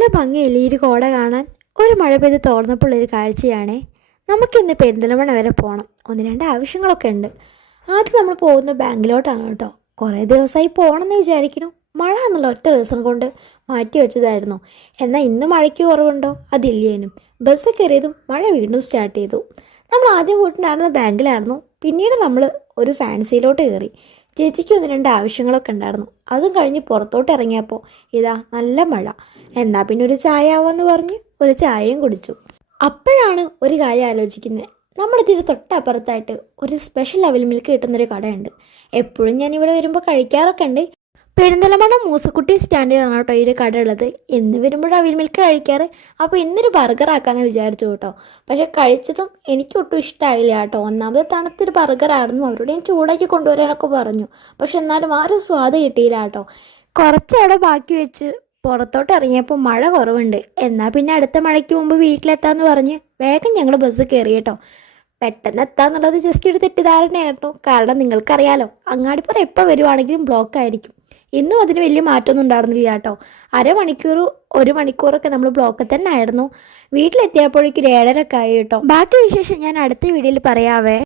നല്ല ഭംഗിയില്ലേ ഈ കോട കാണാൻ. ഒരു മഴ പെയ്ത് തോർന്നപ്പോഴുള്ളൊരു കാഴ്ചയാണേ. നമുക്കിന്ന് പെരിന്തൽമണ്ണ വരെ പോകണം. ഒന്ന് രണ്ട് ആവശ്യങ്ങളൊക്കെ ഉണ്ട്. ആദ്യം നമ്മൾ പോകുന്നത് ബാങ്കിലോട്ടാണ് കേട്ടോ. കുറേ ദിവസമായി പോകണമെന്ന് വിചാരിക്കണം. മഴ എന്നുള്ള ഒറ്റ ദിവസം കൊണ്ട് മാറ്റി വെച്ചതായിരുന്നു. എന്നാൽ ഇന്ന് മഴയ്ക്ക് കുറവുണ്ടോ? അതില്ലേനും. ബസ് കയറിയതും മഴ വീണ്ടും സ്റ്റാർട്ട് ചെയ്തു. നമ്മൾ ആദ്യം പോയിട്ടുണ്ടായിരുന്നത് ബാങ്കിലായിരുന്നു. പിന്നീട് നമ്മൾ ഒരു ഫാൻസിയിലോട്ട് കയറി. ചേച്ചിക്ക് ഒന്ന് രണ്ട് ആവശ്യങ്ങളൊക്കെ ഉണ്ടായിരുന്നു. അതും കഴിഞ്ഞ് പുറത്തോട്ട് ഇറങ്ങിയപ്പോൾ ഇതാ നല്ല മഴ. എന്നാൽ പിന്നെ ഒരു ചായ ആവാമെന്ന് പറഞ്ഞ് ഒരു ചായയും കുടിച്ചു. അപ്പോഴാണ് ഒരു കാര്യം ആലോചിക്കുന്നത്. നമ്മുടെ ഇതിന് തൊട്ടപ്പുറത്തായിട്ട് ഒരു സ്പെഷ്യൽ അവിൽ മിൽക്ക് കിട്ടുന്നൊരു കടയുണ്ട്. എപ്പോഴും ഞാൻ ഇവിടെ വരുമ്പോൾ കഴിക്കാറൊക്കെ ഉണ്ട്. പെരിന്തൽമണ്ണ മൂസക്കുട്ടി സ്റ്റാൻഡിലാണ് കേട്ടോ ഈ ഒരു കട ഉള്ളത്. എന്ന് വരുമ്പോഴും അവിൽ മിൽക്ക് കഴിക്കാറ്. അപ്പോൾ ഇന്നൊരു ബർഗർ ആക്കാമെന്ന് വിചാരിച്ചു കേട്ടോ. പക്ഷെ കഴിച്ചതും എനിക്കൊട്ടും ഇഷ്ടമായില്ല കേട്ടോ. ഒന്നാമത് തണുത്തൊരു ബർഗറായിരുന്നു. അവരോട് ഞാൻ ചൂടാക്കി കൊണ്ടുവരാനൊക്കെ പറഞ്ഞു. പക്ഷെ എന്നാലും ആ ഒരു സ്വാദ് കിട്ടിയില്ല കേട്ടോ. കുറച്ചവിടെ ബാക്കി വെച്ച് പുറത്തോട്ട് ഇറങ്ങിയപ്പോൾ മഴ കുറവുണ്ട്. എന്നാൽ പിന്നെ അടുത്ത മഴയ്ക്ക് മുമ്പ് വീട്ടിലെത്താമെന്ന് പറഞ്ഞ് വേഗം ഞങ്ങൾ ബസ് കയറി കേട്ടോ. പെട്ടെന്ന് എത്താന്നുള്ളത് ജസ്റ്റ് ഒരു തെറ്റിദ്ധാരണയായിരുന്നു. കാരണം നിങ്ങൾക്കറിയാലോ, അങ്ങാടിപ്പുറ എപ്പോൾ വരുവാണെങ്കിലും ബ്ലോക്ക് ആയിരിക്കും. ഇന്നും അതിന് വലിയ മാറ്റമൊന്നും ഉണ്ടായിരുന്നില്ല കേട്ടോ. അരമണിക്കൂർ ഒരു മണിക്കൂറൊക്കെ നമ്മൾ ബ്ലോക്കിൽ തന്നെ ആയിരുന്നു. വീട്ടിലെത്തിയപ്പോഴേക്കും 7:30 ആയി കേട്ടോ. ബാക്കി വിശേഷം ഞാൻ അടുത്ത വീഡിയോയിൽ പറയാവേ.